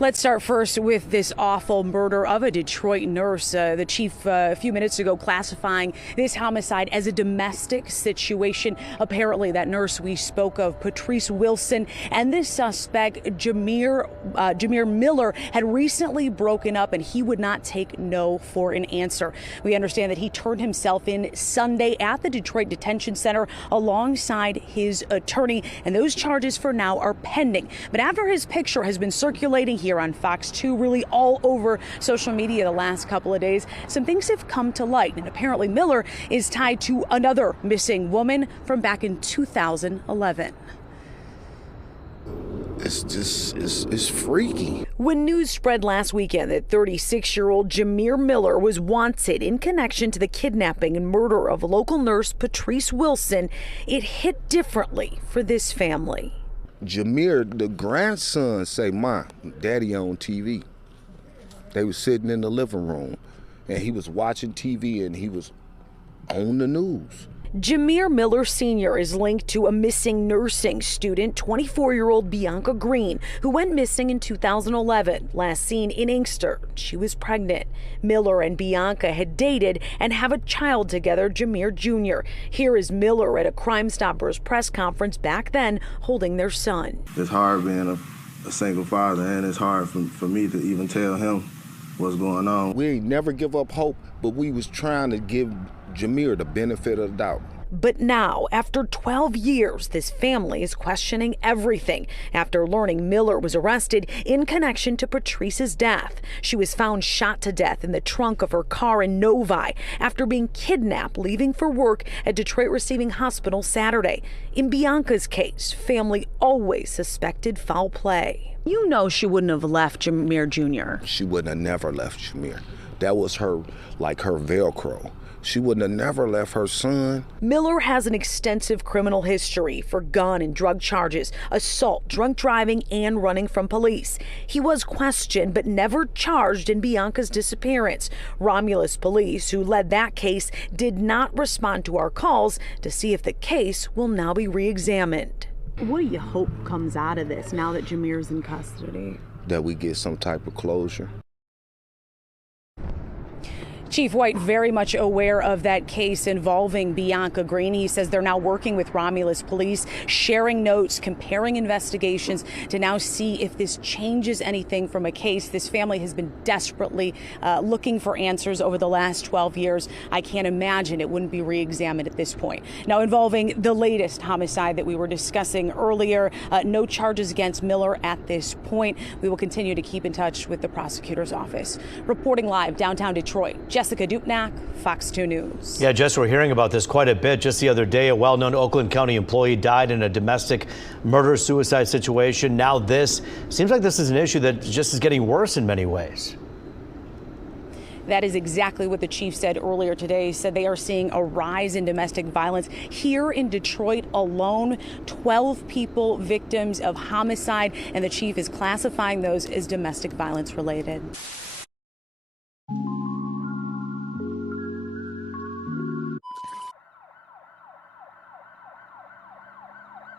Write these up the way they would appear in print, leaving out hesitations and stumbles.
Let's start first with this awful murder of a Detroit nurse. The chief a few minutes ago classifying this homicide as a domestic situation. Apparently, that nurse we spoke of, Patrice Wilson, and this suspect, Jamir Miller, had recently broken up, and he would not take no for an answer. We understand that he turned himself in Sunday at the Detroit Detention Center alongside his attorney, and those charges for now are pending. But after his picture has been circulating here on Fox 2, really all over social media the last couple of days, some things have come to light. And apparently Miller is tied to another missing woman from back in 2011. It's freaky. When news spread last weekend that 36-year-old Jamir Miller was wanted in connection to the kidnapping and murder of local nurse Patrice Wilson, it hit differently for this family. Jamir, the grandson, say, "Ma, Daddy on TV." They was sitting in the living room, and he was watching TV, and he was on the news. Jamir Miller Sr. is linked to a missing nursing student, 24-year-old Bianca Green, who went missing in 2011, last seen in Inkster. She was pregnant. Miller and Bianca had dated and have a child together, Jamir Jr. Here is Miller at a Crime Stoppers press conference back then, holding their son. It's hard being a single father, and it's hard for me to even tell him what's going on. We ain't never give up hope, but we was trying to give Jamir the benefit of the doubt. But now, after 12 years, this family is questioning everything after learning Miller was arrested in connection to Patrice's death. She was found shot to death in the trunk of her car in Novi after being kidnapped leaving for work at Detroit Receiving Hospital Saturday. In Bianca's case, family always suspected foul play. You know she wouldn't have left Jamir Jr. She wouldn't have never left Jamir. That was her, like her Velcro. She wouldn't have never left her son. Miller has an extensive criminal history for gun and drug charges, assault, drunk driving, and running from police. He was questioned but never charged in Bianca's disappearance. Romulus police, who led that case, did not respond to our calls to see if the case will now be re-examined. What do you hope comes out of this now that Jamir's in custody? That we get some type of closure. Chief White very much aware of that case involving Bianca Green. He says they're now working with Romulus police, sharing notes, comparing investigations to now see if this changes anything from a case. This family has been desperately looking for answers over the last 12 years. I can't imagine it wouldn't be re-examined at this point. Now, involving the latest homicide that we were discussing earlier, no charges against Miller at this point. We will continue to keep in touch with the prosecutor's office. Reporting live downtown Detroit, Jessica Dupnack, Fox 2 News. Yeah, Jess, we're hearing about this quite a bit. Just the other day, a well-known Oakland County employee died in a domestic murder-suicide situation. Now this seems like this is an issue that just is getting worse in many ways. That is exactly what the chief said earlier today. He said they are seeing a rise in domestic violence here in Detroit alone. 12 people victims of homicide, and the chief is classifying those as domestic violence related.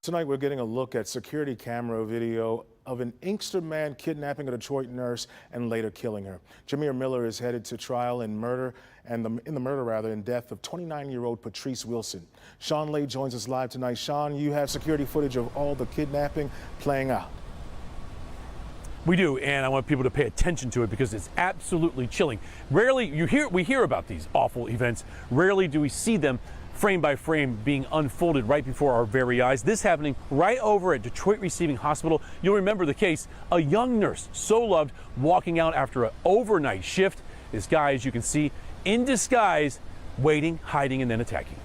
Tonight, we're getting a look at security camera video of an Inkster man kidnapping a Detroit nurse and later killing her. Jamir Miller is headed to trial in the death of 29-year-old Patrice Wilson. Sean Lay joins us live tonight. Sean, you have security footage of all the kidnapping playing out. We do, and I want people to pay attention to it because it's absolutely chilling. Rarely we hear about these awful events. Rarely do we see them frame by frame being unfolded right before our very eyes. This happening right over at Detroit Receiving Hospital. You'll remember the case, a young nurse so loved walking out after an overnight shift. This guy, as you can see, in disguise, waiting, hiding, and then attacking.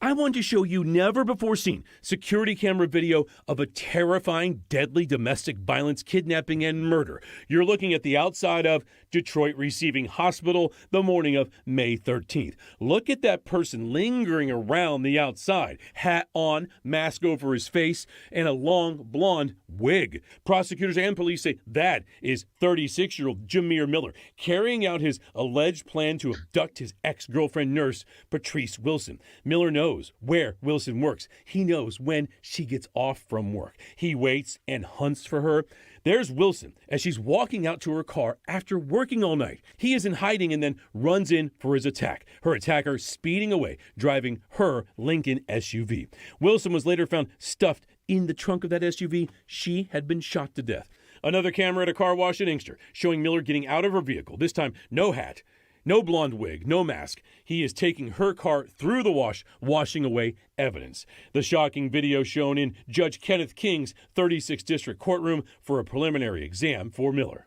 I want to show you never before seen security camera video of a terrifying, deadly domestic violence, kidnapping, and murder. You're looking at the outside of Detroit Receiving Hospital the morning of May 13th. Look at that person lingering around the outside, hat on, mask over his face, and a long blonde wig. Prosecutors and police say that is 36-year-old Jamir Miller carrying out his alleged plan to abduct his ex-girlfriend nurse, Patrice Wilson. Miller knows knows where Wilson works. He knows when she gets off from work. He waits and hunts for her. There's Wilson as she's walking out to her car after working all night. He is in hiding and then runs in for his attack. Her attacker speeding away, driving her Lincoln SUV. Wilson was later found stuffed in the trunk of that SUV. She had been shot to death. Another camera at a car wash in Inkster showing Miller getting out of her vehicle. This time, no hat, no blonde wig, no mask. He is taking her car through the wash, washing away evidence. The shocking video shown in Judge Kenneth King's 36th District courtroom for a preliminary exam for Miller.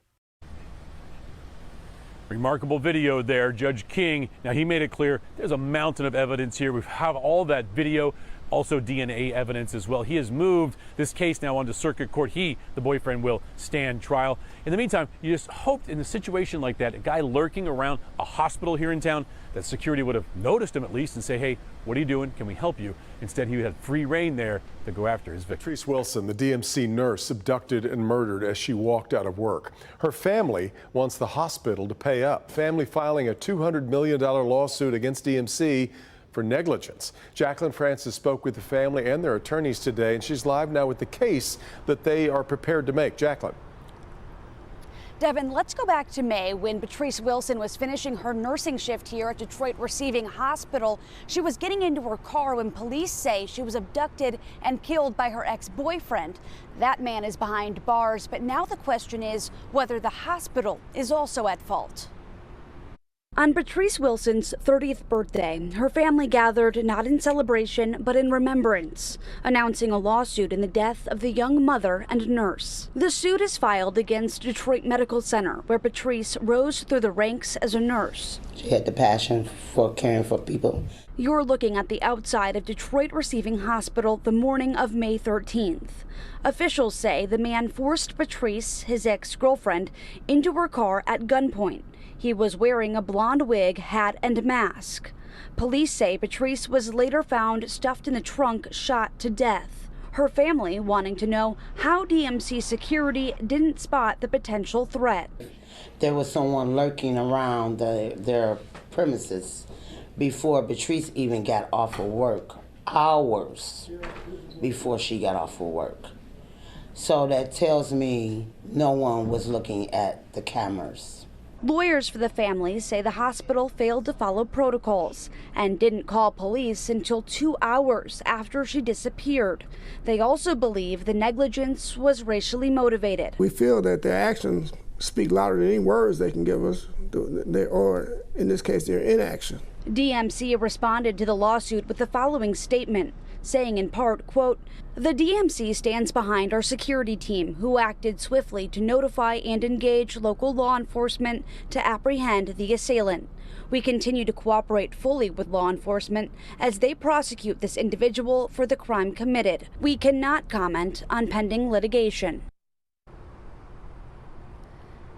Remarkable video there, Judge King. Now, he made it clear there's a mountain of evidence here. We have all that video, also DNA evidence as well. He has moved this case now onto circuit court. He, the boyfriend, will stand trial. In the meantime, you just hoped in a situation like that, a guy lurking around a hospital here in town, that security would have noticed him at least and say, hey, what are you doing? Can we help you? Instead, he had free reign there to go after his victim. Patrice Wilson, the DMC nurse, abducted and murdered as she walked out of work. Her family wants the hospital to pay up. Family filing a $200 million lawsuit against DMC for negligence. Jacqueline Francis spoke with the family and their attorneys today, and she's live now with the case that they are prepared to make. Jacqueline. Devin, let's go back to May when Patrice Wilson was finishing her nursing shift here at Detroit Receiving Hospital. She was getting into her car when police say she was abducted and killed by her ex-boyfriend. That man is behind bars, but now the question is whether the hospital is also at fault. On Patrice Wilson's 30th birthday, her family gathered not in celebration but in remembrance, announcing a lawsuit in the death of the young mother and nurse. The suit is filed against Detroit Medical Center, where Patrice rose through the ranks as a nurse. She had the passion for caring for people. You're looking at the outside of Detroit Receiving Hospital the morning of May 13th. Officials say the man forced Patrice, his ex-girlfriend, into her car at gunpoint. He was wearing a blonde wig, hat, and mask. Police say Patrice was later found stuffed in the trunk, shot to death. Her family wanting to know how DMC security didn't spot the potential threat. There was someone lurking around their premises before Patrice even got off of work, hours before she got off of work. So that tells me no one was looking at the cameras. Lawyers for the family say the hospital failed to follow protocols and didn't call police until 2 hours after she disappeared. They also believe the negligence was racially motivated. We feel that their actions speak louder than any words they can give us, or in this case, their inaction. DMC responded to the lawsuit with the following statement, saying in part, quote, "The DMC stands behind our security team, who acted swiftly to notify and engage local law enforcement to apprehend the assailant. We continue to cooperate fully with law enforcement as they prosecute this individual for the crime committed. We cannot comment on pending litigation."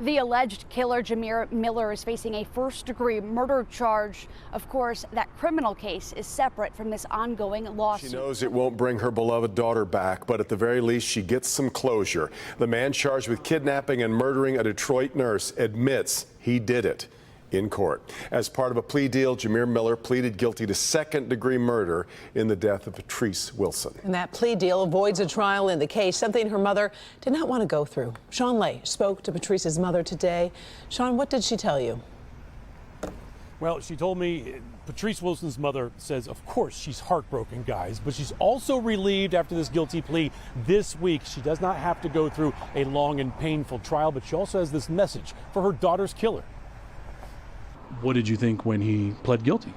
The alleged killer, Jameer Miller, is facing a first-degree murder charge. Of course, that criminal case is separate from this ongoing lawsuit. She knows it won't bring her beloved daughter back, but at the very least, she gets some closure. The man charged with kidnapping and murdering a Detroit nurse admits he did it in court. As part of a plea deal, Jameer Miller pleaded guilty to second-degree murder in the death of Patrice Wilson. And that plea deal avoids a trial in the case, something her mother did not want to go through. Sean Lay spoke to Patrice's mother today. Sean, what did she tell you? Well, she told me Patrice Wilson's mother says, of course, she's heartbroken, guys, but she's also relieved after this guilty plea this week. She does not have to go through a long and painful trial, but she also has this message for her daughter's killer. What did you think when he pled guilty?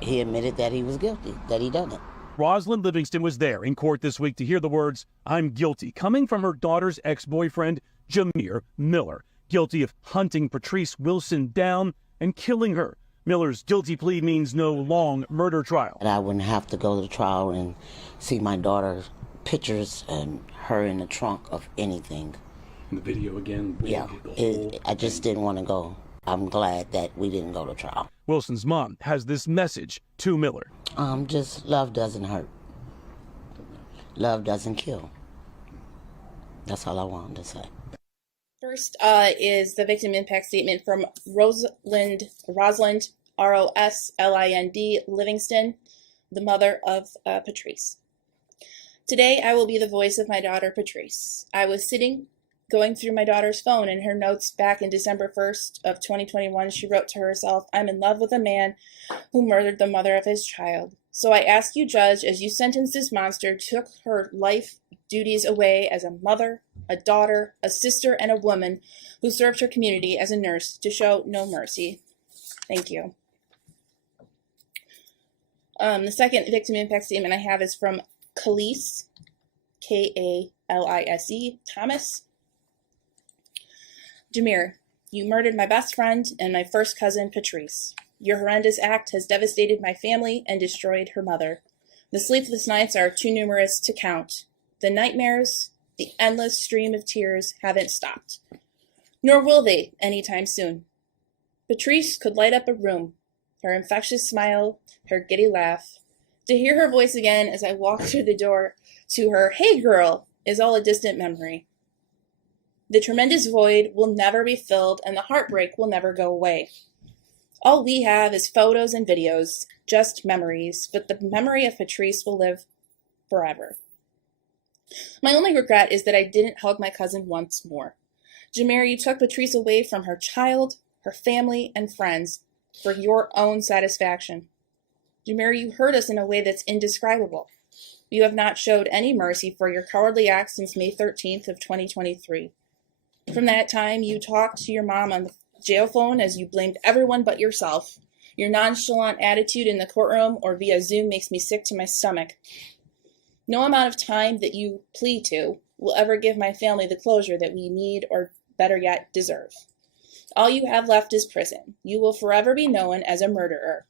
He admitted that he was guilty, that he done it. Rosalind Livingston was there in court this week to hear the words, "I'm guilty," coming from her daughter's ex-boyfriend, Jameer Miller, guilty of hunting Patrice Wilson down and killing her. Miller's guilty plea means no long murder trial. And I wouldn't have to go to trial and see my daughter's pictures and her in the trunk of anything. The video again? Yeah, I just didn't want to go. I'm glad that we didn't go to trial. Wilson's mom has this message to Miller. Just love doesn't hurt. Love doesn't kill. That's all I wanted to say. First is the victim impact statement from Rosalind Roslind Livingston, the mother of Patrice. Today, I will be the voice of my daughter, Patrice. I was sitting, going through my daughter's phone and her notes back in December 1st of 2021. She wrote to herself, "I'm in love with a man who murdered the mother of his child. So I ask you, Judge, as you sentenced this monster, took her life duties away as a mother, a daughter, a sister, and a woman who served her community as a nurse, to show no mercy. Thank you." The second victim impact statement I have is from Kalise, Kalise Thomas. Jamir, you murdered my best friend and my first cousin, Patrice. Your horrendous act has devastated my family and destroyed her mother. The sleepless nights are too numerous to count. The nightmares, the endless stream of tears haven't stopped. Nor will they anytime soon. Patrice could light up a room. Her infectious smile, her giddy laugh. To hear her voice again as I walk through the door to her, "Hey girl," is all a distant memory. The tremendous void will never be filled and the heartbreak will never go away. All we have is photos and videos, just memories, but the memory of Patrice will live forever. My only regret is that I didn't hug my cousin once more. Jamir, you took Patrice away from her child, her family, and friends for your own satisfaction. Jamir, you hurt us in a way that's indescribable. You have not showed any mercy for your cowardly acts since May 13th of 2023. From that time, you talked to your mom on the jail phone as you blamed everyone but yourself. Your nonchalant attitude in the courtroom or via Zoom makes me sick to my stomach. No amount of time that you plead to will ever give my family the closure that we need, or better yet, deserve. All you have left is prison. You will forever be known as a murderer.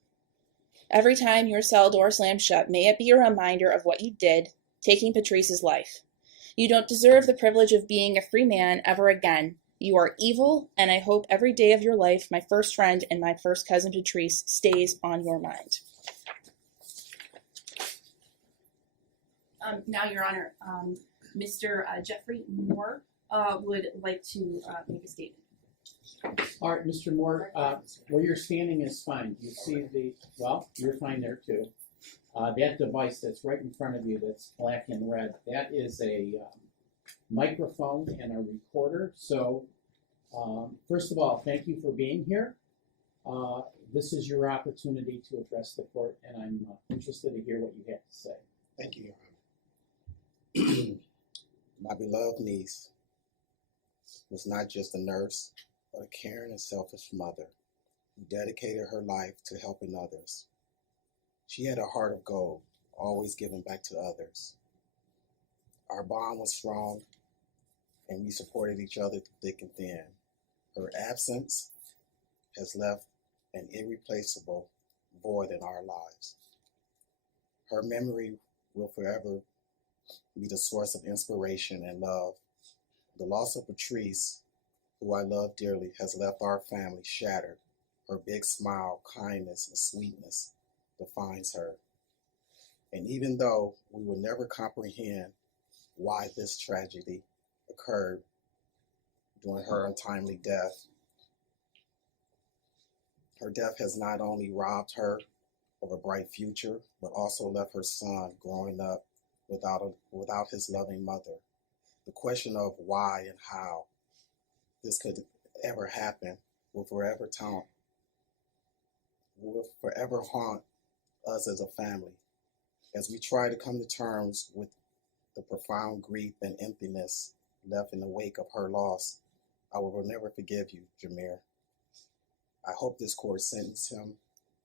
Every time your cell door slams shut, may it be a reminder of what you did, taking Patrice's life. You don't deserve the privilege of being a free man ever again. You are evil, and I hope every day of your life, my first friend and my first cousin Patrice stays on your mind. Now, Your Honor, Mr. Jeffrey Moore would like to make a statement. All right, Mr. Moore, where you're standing is fine. You see well, you're fine there too. That device that's right in front of you that's black and red, that is a microphone and a recorder. So, first of all, thank you for being here. This is your opportunity to address the court, and I'm interested to hear what you have to say. Thank you, Your Honor. My beloved niece was not just a nurse, but a caring and selfish mother who dedicated her life to helping others. She had a heart of gold, always giving back to others. Our bond was strong, and we supported each other through thick and thin. Her absence has left an irreplaceable void in our lives. Her memory will forever be the source of inspiration and love. The loss of Patrice, who I love dearly, has left our family shattered. Her big smile, kindness, and sweetness defines her. And even though we will never comprehend why this tragedy occurred during her untimely death, her death has not only robbed her of a bright future, but also left her son growing up without his loving mother. The question of why and how this could ever happen will forever haunt us as a family. As we try to come to terms with the profound grief and emptiness left in the wake of her loss, I will never forgive you, Jamir. I hope this court sentences him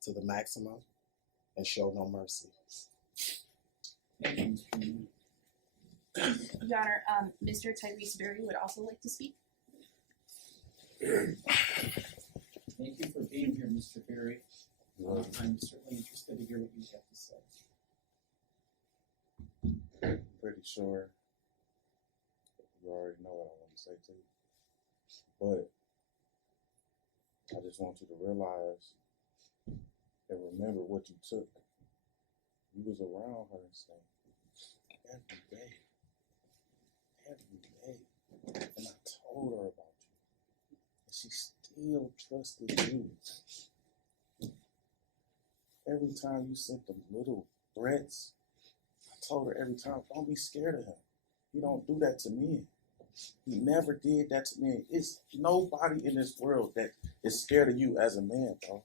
to the maximum and show no mercy. Thank you, Mr. Moore. Your Honor, Mr. Tyrese Berry would also like to speak. Thank you for being here, Mr. Berry. I'm certainly interested to hear what you have to say. I'm pretty sure you already know what I want to say to you. But I just want you to realize and remember what you took. You was around her and stuff every day. And I told her about you. And she still trusted you. every time you sent them little threats, I told her every time, don't be scared of him. He don't do that to me. He never did that to me. It's nobody in this world that is scared of you as a man, bro.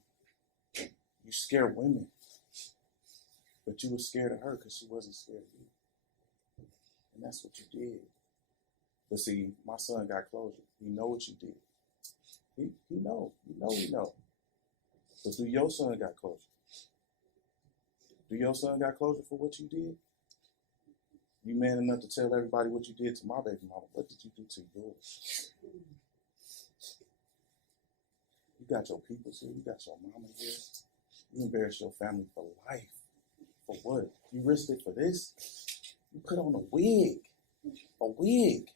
You scare women. But you were scared of her because she wasn't scared of you. And that's what you did. But see, my son got closure. He know what you did. He know. He know. But do your son got closure? Do your son got closure for what you did? You man enough to tell everybody what you did to my baby mama. What did you do to yours? You got your peoples here. You got your mama here. You embarrass your family for life. For what? You risked it for this? You put on a wig. A wig.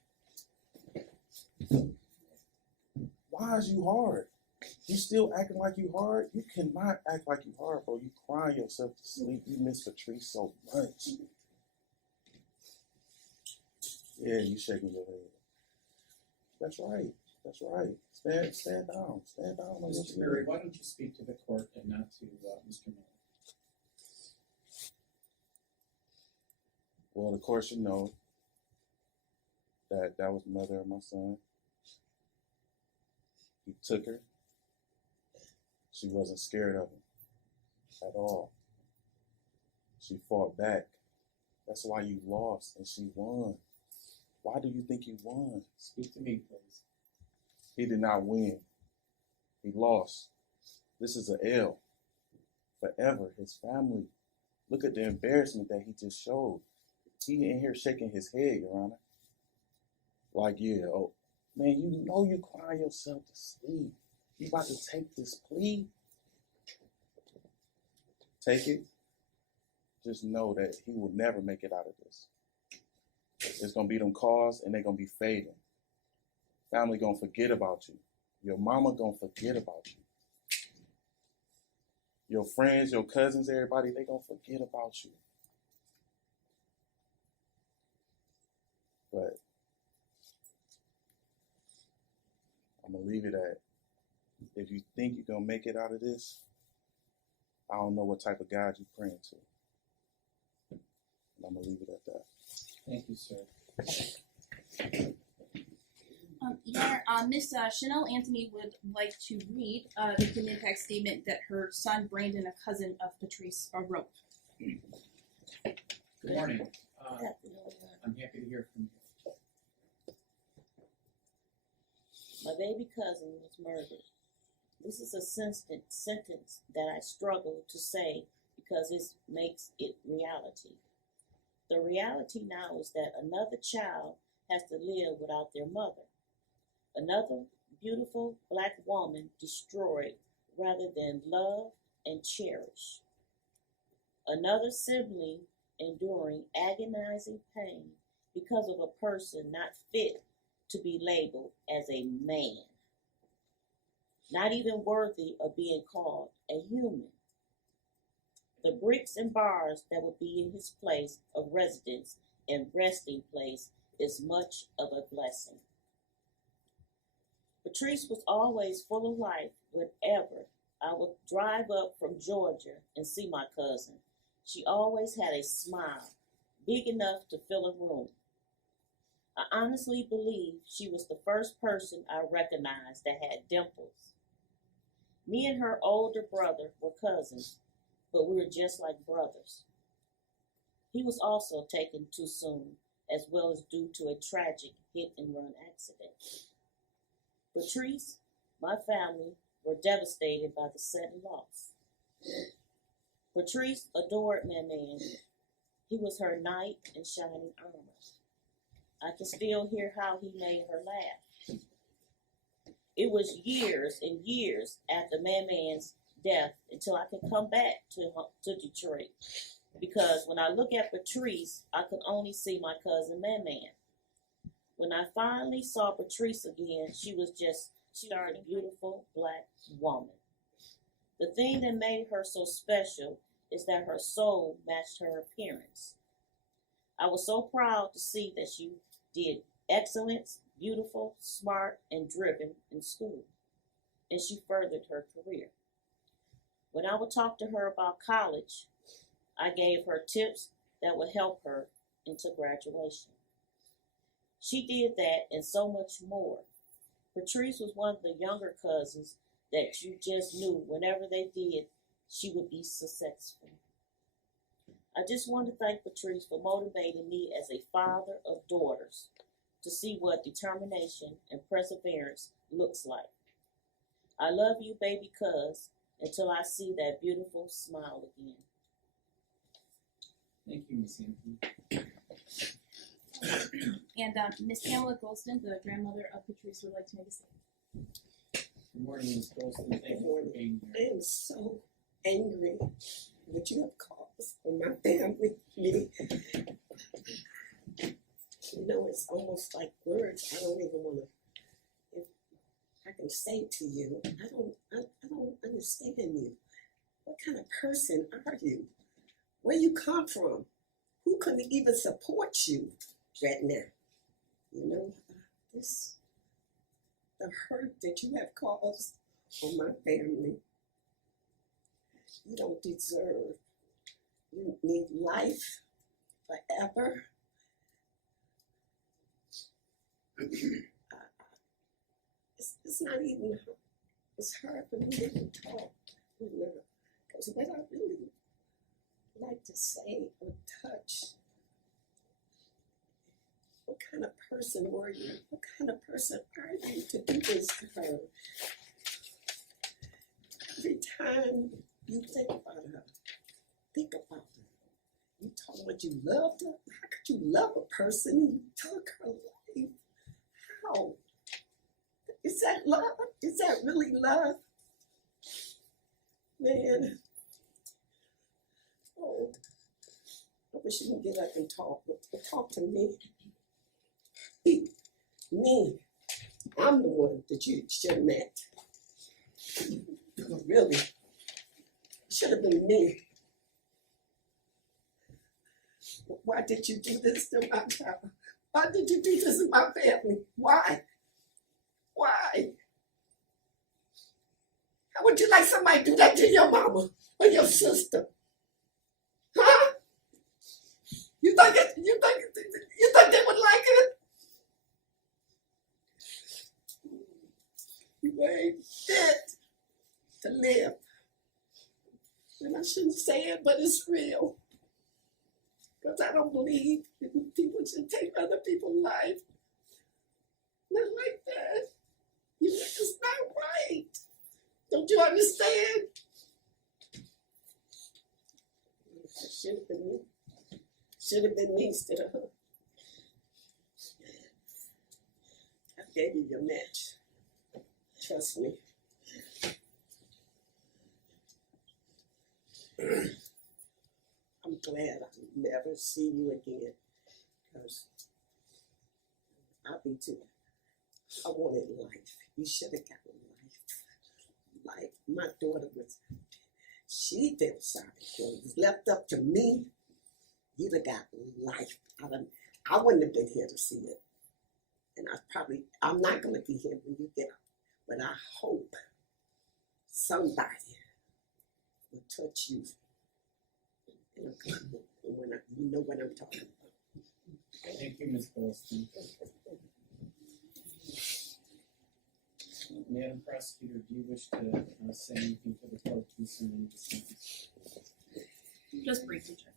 Why is you hard? You still acting like you hard? You cannot act like you hard, bro. You crying yourself to sleep. You miss Patrice so much. Yeah, you shaking your head. That's right. That's right. Stand down. Stand down on your Mr. Murray, why don't you speak to the court and not to Mr. Miller? Well, the court should know that that was the mother of my son. He took her. She wasn't scared of him at all. She fought back. That's why you lost and she won. Why do you think you won? Speak to me, please. He did not win. He lost. This is an L. Forever. His family. Look at the embarrassment that he just showed. He in here shaking his head, Your Honor. Like, yeah, oh, man, you know you crying yourself to sleep. You about to take this plea? Take it. Just know that he will never make it out of this. It's going to be them calls and they're going to be fading. Family going to forget about you. Your mama going to forget about you. Your friends, your cousins, everybody, they going to forget about you. But I'm going to leave it at, if you think you're going to make it out of this, I don't know what type of God you're praying to. And I'm going to leave it at that. Thank you, sir. Your Honor, Miss Chanel Anthony would like to read the victim impact statement that her son Brandon, a cousin of Patrice, wrote. Good morning. I'm happy to hear from you. My baby cousin was murdered. This is a sentence that I struggle to say because it makes it reality. The reality now is that another child has to live without their mother. Another beautiful Black woman destroyed rather than love and cherish. Another sibling enduring agonizing pain because of a person not fit to be labeled as a man. Not even worthy of being called a human. The bricks and bars that would be in his place of residence and resting place is much of a blessing. Patrice was always full of life whenever I would drive up from Georgia and see my cousin. She always had a smile big enough to fill a room. I honestly believe she was the first person I recognized that had dimples. Me and her older brother were cousins, but we were just like brothers. He was also taken too soon, as well as due to a tragic hit-and-run accident. Patrice, my family, were devastated by the sudden loss. Patrice adored my man. He was her knight in shining armor. I can still hear how he made her laugh. It was years and years after Man's death until I could come back to Detroit. Because when I look at Patrice, I could only see my cousin Man. When I finally saw Patrice again, she was a beautiful Black woman. The thing that made her so special is that her soul matched her appearance. I was so proud to see that she did excellence, beautiful, smart, and driven in school, and she furthered her career. When I would talk to her about college, I gave her tips that would help her into graduation. She did that and so much more. Patrice was one of the younger cousins that you just knew whenever they did, she would be successful. I just want to thank Patrice for motivating me as a father of daughters to see what determination and perseverance looks like. I love you, baby cuz, until I see that beautiful smile again. Thank you, Ms. Anthony. And Ms. Pamela Golston, the grandmother of Patrice, would like to make a statement. Good morning, Ms. Golston. Thank you for being here. I am so angry that you have caused on my family. You know, it's almost like words I don't even want to, if I can say to you, I don't understand you. What kind of person are you? Where you come from? Who could even support you right now? You know, the hurt that you have caused on my family, you don't deserve. You need life forever. It's not even, it's hard for me to even talk, you know, because what I really like to say or touch, what kind of person were you? What kind of person are you to do this to her? Every time you think about her, think about her. You told her what you loved her. How could you love a person and you took her life? How? Is that love? Is that really love? Man. Oh, I wish you could get up and talk. But talk to me. Me. I'm the one that you should have met. Really. Should have been me. Why did you do this to my child? Why did you do this to my family? Why? Why? How would you like somebody to do that to your mama or your sister? Huh? You think they would like it? You ain't fit to live. And I shouldn't say it, but it's real. Because I don't believe people should take other people's life. Not like that. It's not right. Don't you understand? Should have been me. Should have been me instead of her. I gave you your match. Trust me. I'm glad I'll never see you again. Because I'll be too. I wanted life. You should have got life. Life. My daughter was, she felt sorry for you. It was left up to me. You'd have got life out of me. I wouldn't have been here to see it. And I'm not going to be here when you get up. But I hope somebody will touch you. When you know what I'm talking about. Thank you, Ms. Golston. Madam Prosecutor, do you wish to say anything to the court concerning the sentence? Just briefly, Judge.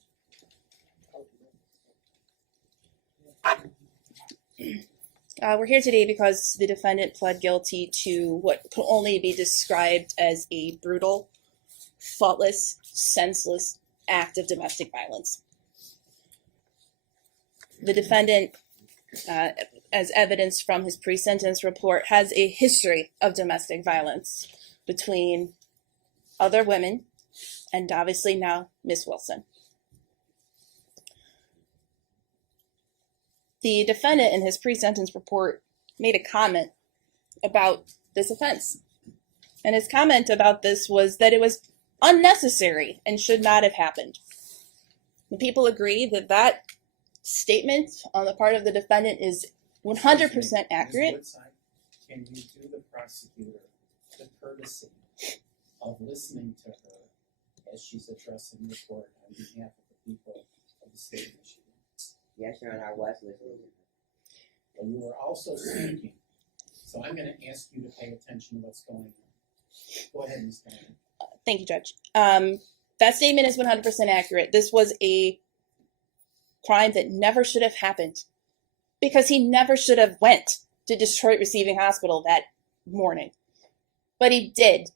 We're here today because the defendant pled guilty to what could only be described as a brutal, thoughtless, senseless act of domestic violence. The defendant, as evidenced from his pre-sentence report, has a history of domestic violence between other women and obviously now Miss Wilson. The defendant in his pre-sentence report made a comment about this offense. And his comment about this was that it was unnecessary and should not have happened. The people agree that that statement on the part of the defendant is 100% accurate. Ms. Woodside, can you do the prosecutor the courtesy of listening to her as she's addressing the court on behalf of the people of the state of Michigan. Yes, Your Honor, I was listening. And you were also speaking, so I'm going to ask you to pay attention to what's going on. Go ahead, Ms. Conner. Thank you, Judge. That statement is 100% accurate. This was a crime that never should have happened because he never should have went to Detroit Receiving Hospital that morning. But he did.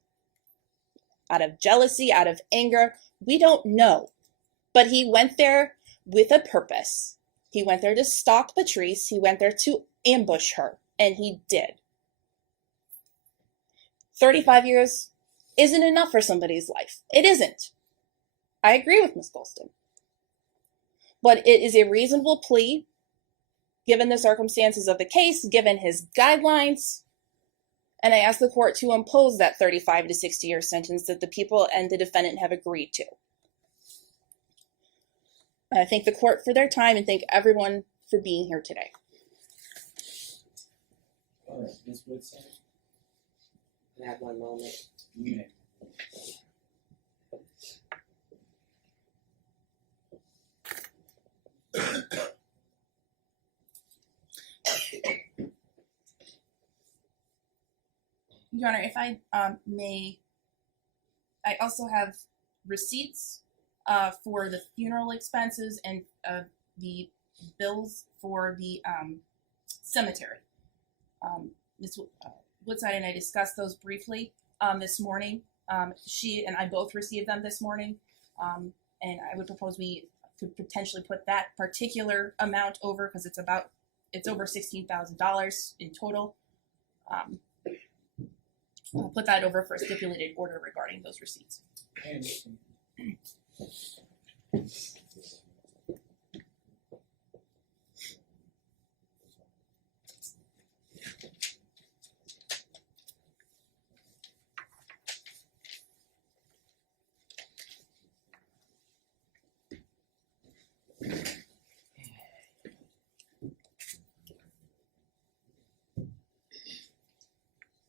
Out of jealousy, out of anger, we don't know. But he went there with a purpose. He went there to stalk Patrice. He went there to ambush her, and he did. 35 years isn't enough for somebody's life. It isn't. I agree with Ms. Golston. But it is a reasonable plea, given the circumstances of the case, given his guidelines, and I ask the court to impose that 35 to 60-year sentence that the people and the defendant have agreed to. I thank the court for their time and thank everyone for being here today. All right, Ms. Woodside. Can I have one moment? You may. Your Honor, if I may, I also have receipts for the funeral expenses and the bills for the cemetery. Ms. Woodside and I discussed those briefly this morning. She and I both received them this morning, and I would propose we could potentially put that particular amount over because it's over $16,000 in total. I'll put that over for a stipulated order regarding those receipts.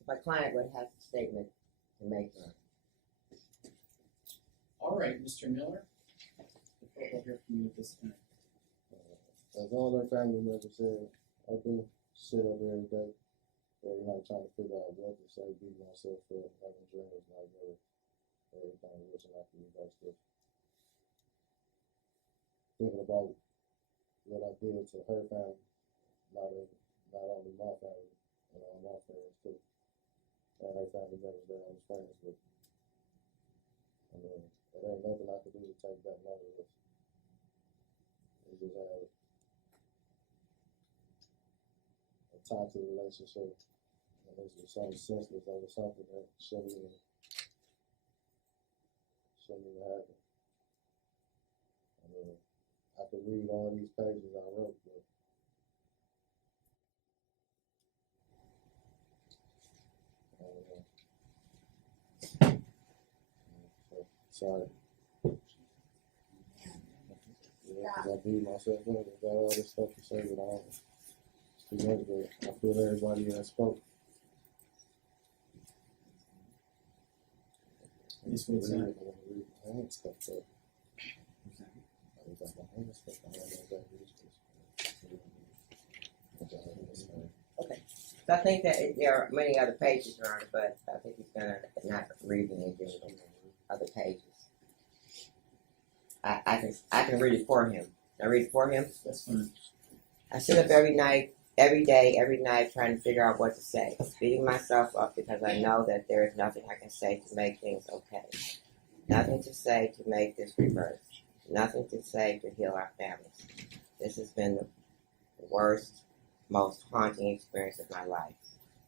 My client would have a statement to make. All right, Mr. Miller. The court will hear from you at this time. As all our family members said, I do sit up every day, every night trying to figure out what to say, beat myself up, having dreams like everything, wishing I could reverse this. Thinking about what I did to her family, not only my family, and all my friends too. And her family members that I was friends with. I mean, there ain't nothing I could do to take that none of this. We just had a toxic relationship, and this was something senseless over something that shouldn't even happen. I mean, I could read all these pages I wrote, but sorry. Yeah, because I beat myself up. I got all this stuff to say, but I don't. It's too much, but I feel everybody that spoke. Ms. Woodside. I ain't stuff up. I got my hands stuck. I don't know exactly Okay. So I think that there are many other pages, Your Honor, but I think he's gonna not read any other pages. I can read it for him. Can I read it for him? That's fine. I sit up every night, every day, every night, trying to figure out what to say, beating myself up because I know that there is nothing I can say to make things okay. Nothing to say to make this reverse. Nothing to say to heal our families. This has been the worst, most haunting experience of my life.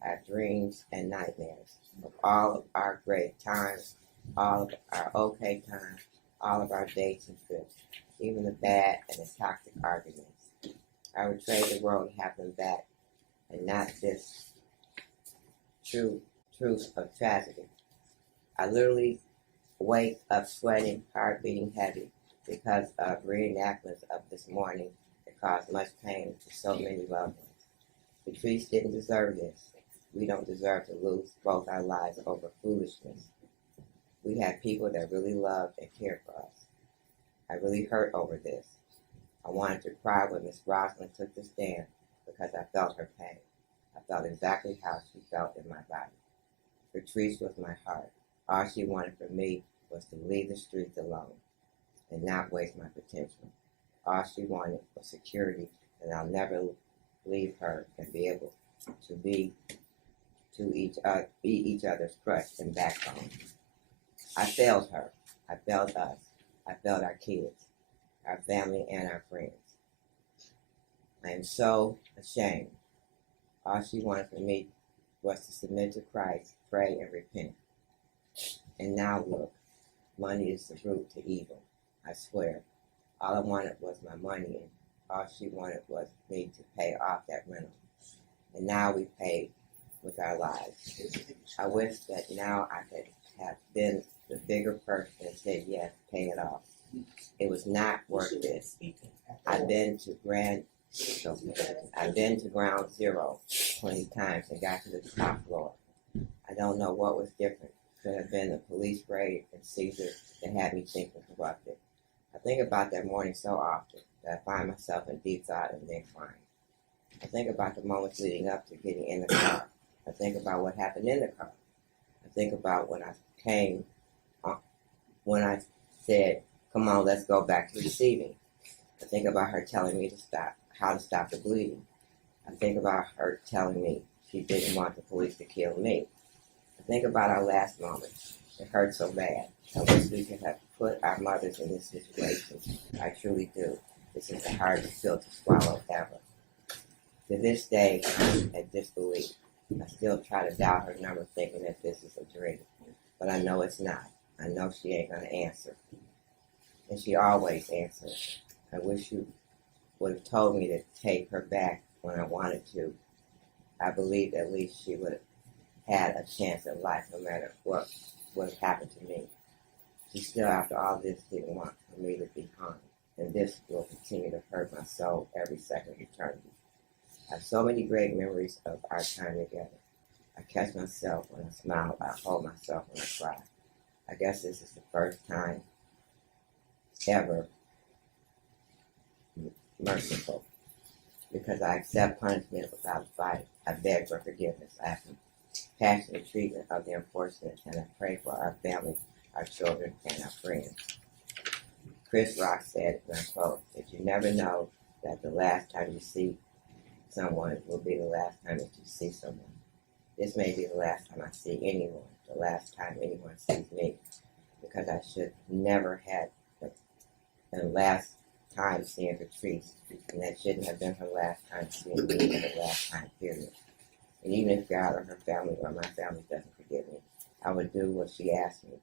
I have dreams and nightmares of all of our great times, all of our okay times, all of our dates and trips, even the bad and the toxic arguments. I would trade the world to have them back, and not this truth of tragedy. I literally wake up sweating, heart beating heavy because of reenactments of this morning that caused much pain to so many loved ones. Patrice didn't deserve this. We don't deserve to lose both our lives over foolishness. We had people that really loved and cared for us. I really hurt over this. I wanted to cry when Miss Rosalind took the stand because I felt her pain. I felt exactly how she felt in my body. Patrice was my heart. All she wanted from me was to leave the streets alone and not waste my potential. All she wanted was security, and I'll never leave her and be able to be each other's crutch and backbone. I failed her. I failed us. I failed our kids, our family, and our friends. I am so ashamed. All she wanted from me was to submit to Christ, pray, and repent. And now look, money is the root to evil. I swear. All I wanted was my money, and all she wanted was me to pay off that rental. And now we pay with our lives. I wish that now I could have been the bigger person and said, yes, pay it off. It was not worth this. I've been to ground zero 20 times and got to the top floor. I don't know what was different. Could have been the police raid and seizure that had me thinking corrupted. I think about that morning so often that I find myself in deep thought and then crying. I think about the moments leading up to getting in the car. I think about what happened in the car. I think about when I said, come on, let's go back to receiving. I think about her telling me how to stop the bleeding. I think about her telling me she didn't want the police to kill me. I think about our last moment. It hurt so bad. I wish we could have put our mothers in this situation. I truly do. This is the hardest pill to swallow ever. To this day, I'm at disbelief. I still try to dial her number thinking that this is a dream. But I know it's not. I know she ain't gonna answer. And she always answers. I wish you would have told me to take her back when I wanted to. I believe at least she would have had a chance at life no matter what would have happened to me. She still, after all this, didn't want for me to be harmed. And this will continue to hurt my soul every second of eternity. I have so many great memories of our time together. I catch myself when I smile. I hold myself when I cry. I guess this is the first time ever merciful, because I accept punishment without a fight. I beg for forgiveness. I have compassionate treatment of the unfortunate, and I pray for our family, our children, and our friends. Chris Rock said, and I quote, that you never know that the last time you see someone will be the last time that you see someone. This may be the last time I see anyone, the last time anyone sees me, because I should never had the last time seeing Patrice, and that shouldn't have been her last time seeing me or the last time, period. And even if God or her family or my family doesn't forgive me, I would do what she asked me